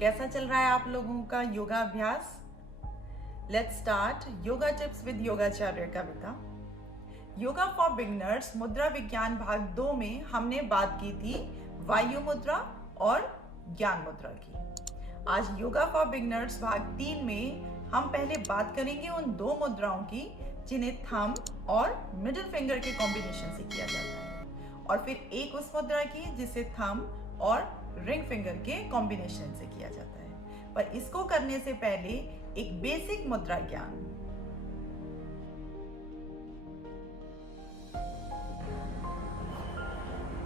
कैसा चल रहा है आप लोगों का योगा अभ्यास? Let's start yoga tips with Yogacharya Kavita. Yoga for beginners मुद्रा विज्ञान भाग 2 में हमने बात की थी वायु मुद्रा और ज्ञान मुद्रा की। आज योगा फॉर बिगिनर्स भाग 3 में हम पहले बात करेंगे उन दो मुद्राओं की जिन्हें थंब और मिडिल फिंगर के कॉम्बिनेशन से किया जाता है, और फिर एक उस मुद्रा की जिसे थंब और रिंग फिंगर के कॉम्बिनेशन से किया जाता है। पर इसको करने से पहले एक बेसिक मुद्रा ज्ञान।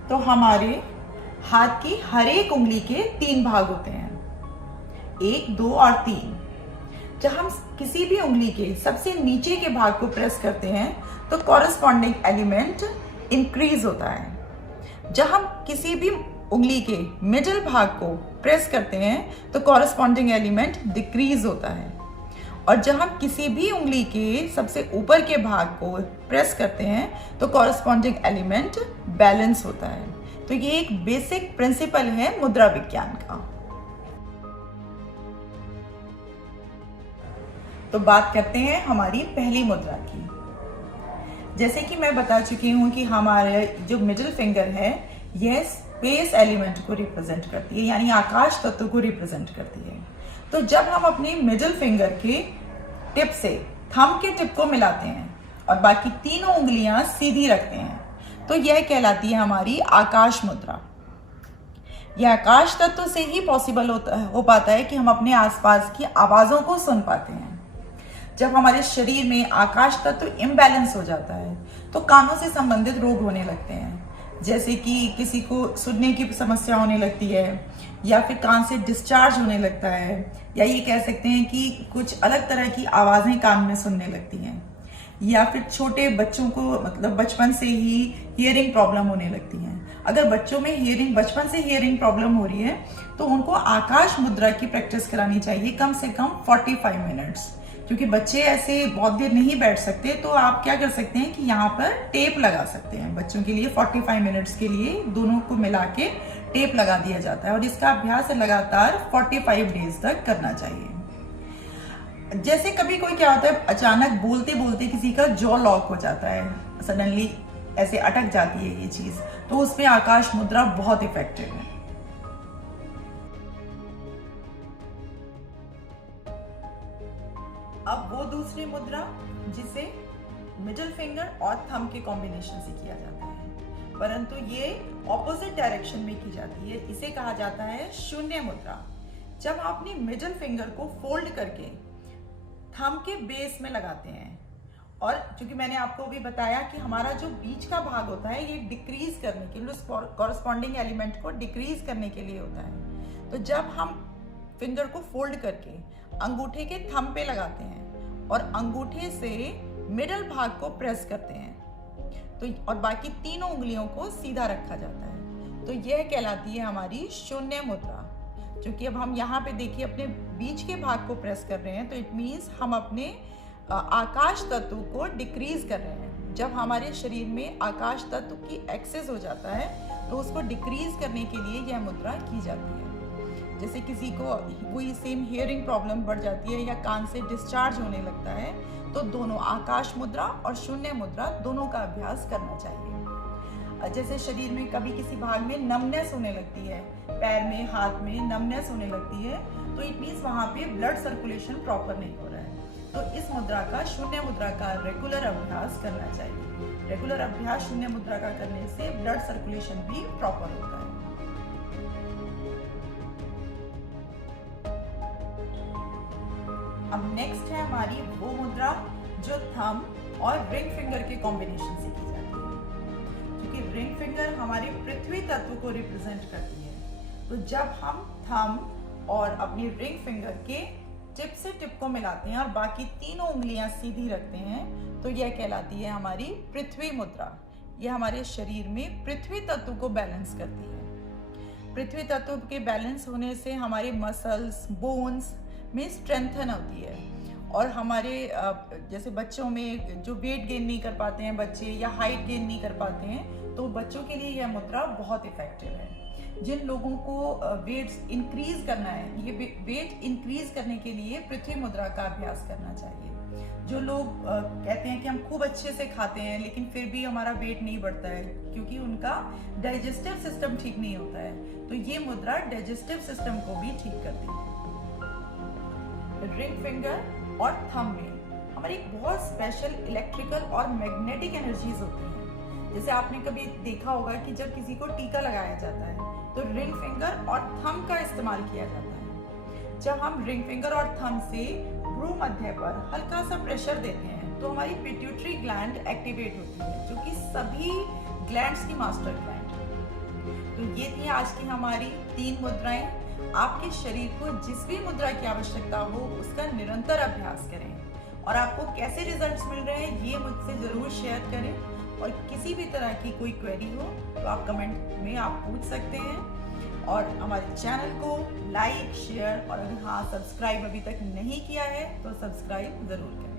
तो हमारे हाथ की हर एक उंगली के 3 भाग होते हैं, 1, 2 और 3। जब हम किसी भी उंगली के सबसे नीचे के भाग को प्रेस करते हैं तो कॉरेस्पॉन्डिंग एलिमेंट इंक्रीज होता है। जब हम किसी भी उंगली के मिडिल भाग को प्रेस करते हैं तो कॉरेस्पॉन्डिंग एलिमेंट डिक्रीज होता है, और जब हम किसी भी उंगली के सबसे ऊपर के भाग को प्रेस करते हैं तो कॉरेस्पॉन्डिंग एलिमेंट बैलेंस होता है। तो ये एक बेसिक प्रिंसिपल है मुद्रा विज्ञान का। तो बात करते हैं हमारी पहली मुद्रा की। जैसे कि मैं बता चुकी हूं कि हमारे जो मिडिल फिंगर है यह स्पेस एलिमेंट को रिप्रेजेंट करती है, यानी आकाश तत्व को रिप्रेजेंट करती है। तो जब हम अपनी मिडिल फिंगर के टिप से थंब के टिप को मिलाते हैं और बाकी तीनों उंगलियां सीधी रखते हैं तो यह कहलाती है हमारी आकाश मुद्रा। यह आकाश तत्व से ही पॉसिबल हो पाता है कि हम अपने आसपास की आवाजों को सुन पाते हैं। जब हमारे शरीर में आकाश तत्व इम्बैलेंस हो जाता है तो कानों से संबंधित रोग होने लगते हैं, जैसे कि किसी को सुनने की समस्या होने लगती है, या फिर कान से डिस्चार्ज होने लगता है, या ये कह सकते हैं कि कुछ अलग तरह की आवाजें कान में सुनने लगती हैं, या फिर छोटे बच्चों को मतलब बचपन से ही हियरिंग प्रॉब्लम होने लगती है। अगर बच्चों में बचपन से हियरिंग प्रॉब्लम हो रही है तो उनको आकाश मुद्रा की प्रैक्टिस करानी चाहिए कम से कम 45 मिनट्स, क्योंकि बच्चे ऐसे बहुत देर नहीं बैठ सकते। तो आप क्या कर सकते हैं कि यहाँ पर टेप लगा सकते हैं बच्चों के लिए। 45 मिनट्स के लिए दोनों को मिला के टेप लगा दिया जाता है, और इसका अभ्यास लगातार 45 डेज तक करना चाहिए। जैसे कभी कोई क्या होता है, अचानक बोलते बोलते किसी का जॉ लॉक हो जाता है, सडनली ऐसे अटक जाती है ये चीज, तो उसमें आकाश मुद्रा बहुत इफेक्टिव है। अब वो दूसरी मुद्रा जिसे मिडिल फिंगर और थंब के कॉम्बिनेशन से किया जाता है, परंतु ये ऑपोजिट डायरेक्शन में की जाती है, इसे कहा जाता है शून्य मुद्रा। जब आप अपनी मिडिल फिंगर को फोल्ड करके थंब के बेस में लगाते हैं, और क्योंकि मैंने आपको भी बताया कि हमारा जो बीच का भाग होता है ये डिक्रीज करने के लिए, कॉरेस्पॉन्डिंग एलिमेंट को डिक्रीज करने के लिए होता है। तो जब हम फिंगर को फोल्ड करके अंगूठे के थंब पे लगाते हैं और अंगूठे से मिडिल भाग को प्रेस करते हैं तो और बाकी तीनों उंगलियों को सीधा रखा जाता है, तो यह कहलाती है हमारी शून्य मुद्रा। क्योंकि अब हम यहाँ पे देखिए अपने बीच के भाग को प्रेस कर रहे हैं तो इट मीन्स हम अपने आकाश तत्व को डिक्रीज कर रहे हैं। जब हमारे शरीर में आकाश तत्व की एक्सेस हो जाता है तो उसको डिक्रीज करने के लिए यह मुद्रा की जाती है। जैसे किसी को कोई सेम हियरिंग प्रॉब्लम बढ़ जाती है या कान से डिस्चार्ज होने लगता है तो दोनों आकाश मुद्रा और शून्य मुद्रा दोनों का अभ्यास करना चाहिए। जैसे शरीर में कभी किसी भाग में नमनेस होने लगती है, पैर में हाथ में नमनेस होने लगती है, तो इट मीन्स वहाँ पे ब्लड सर्कुलेशन प्रॉपर नहीं हो रहा है। तो इस मुद्रा का, शून्य मुद्रा का रेगुलर अभ्यास करना चाहिए। रेगुलर अभ्यास शून्य मुद्रा का करने से ब्लड सर्कुलेशन भी प्रॉपर होता है। अब नेक्स्ट है हमारी वो मुद्रा जो थंब और रिंग फिंगर के कॉम्बिनेशन से की जाती है, क्योंकि रिंग फिंगर हमारे पृथ्वी तत्व को रिप्रेजेंट करती है। तो जब हम थंब और अपनी रिंग फिंगर के टिप से टिप को मिलाते हैं और बाकी तीनों उंगलियां सीधी रखते हैं तो यह कहलाती है हमारी पृथ्वी मुद्रा। यह हमारे शरीर में पृथ्वी तत्व को बैलेंस करती है। पृथ्वी तत्व के बैलेंस होने से हमारे मसल्स, बोन्स में स्ट्रेंथन होती है, और हमारे जैसे बच्चों में जो वेट गेन नहीं कर पाते हैं बच्चे या हाइट गेन नहीं कर पाते हैं, तो बच्चों के लिए यह मुद्रा बहुत इफेक्टिव है। जिन लोगों को वेट इंक्रीज करना है, ये वेट इंक्रीज करने के लिए पृथ्वी मुद्रा का अभ्यास करना चाहिए। जो लोग कहते हैं कि हम खूब अच्छे से खाते हैं लेकिन फिर भी हमारा वेट नहीं बढ़ता है क्योंकि उनका डाइजेस्टिव सिस्टम ठीक नहीं होता है, तो ये मुद्रा डाइजेस्टिव सिस्टम को भी ठीक करती है। रिंग फिंगर और थंब में हमारी एक बहुत स्पेशल इलेक्ट्रिकल और मैग्नेटिक एनर्जीज होती हैं। जैसे आपने कभी देखा होगा कि जब किसी को टीका लगाया जाता है तो रिंग फिंगर और थंब का इस्तेमाल किया जाता है। जब हम रिंग फिंगर और थंब से भ्रू मध्य पर हल्का सा प्रेशर देते हैं तो हमारी पिट्यूटरी ग्लैंड एक्टिवेट होती है, जो कि सभी ग्लैंड्स की मास्टर ग्लैंड है। तो ये थी आज की हमारी 3 मुद्राएं। आपके शरीर को जिस भी मुद्रा की आवश्यकता हो उसका निरंतर अभ्यास करें, और आपको कैसे रिजल्ट्स मिल रहे हैं ये मुझसे जरूर शेयर करें। और किसी भी तरह की कोई क्वेरी हो तो आप कमेंट में आप पूछ सकते हैं। और हमारे चैनल को लाइक, शेयर और अगर हाँ सब्सक्राइब अभी तक नहीं किया है तो सब्सक्राइब जरूर करें।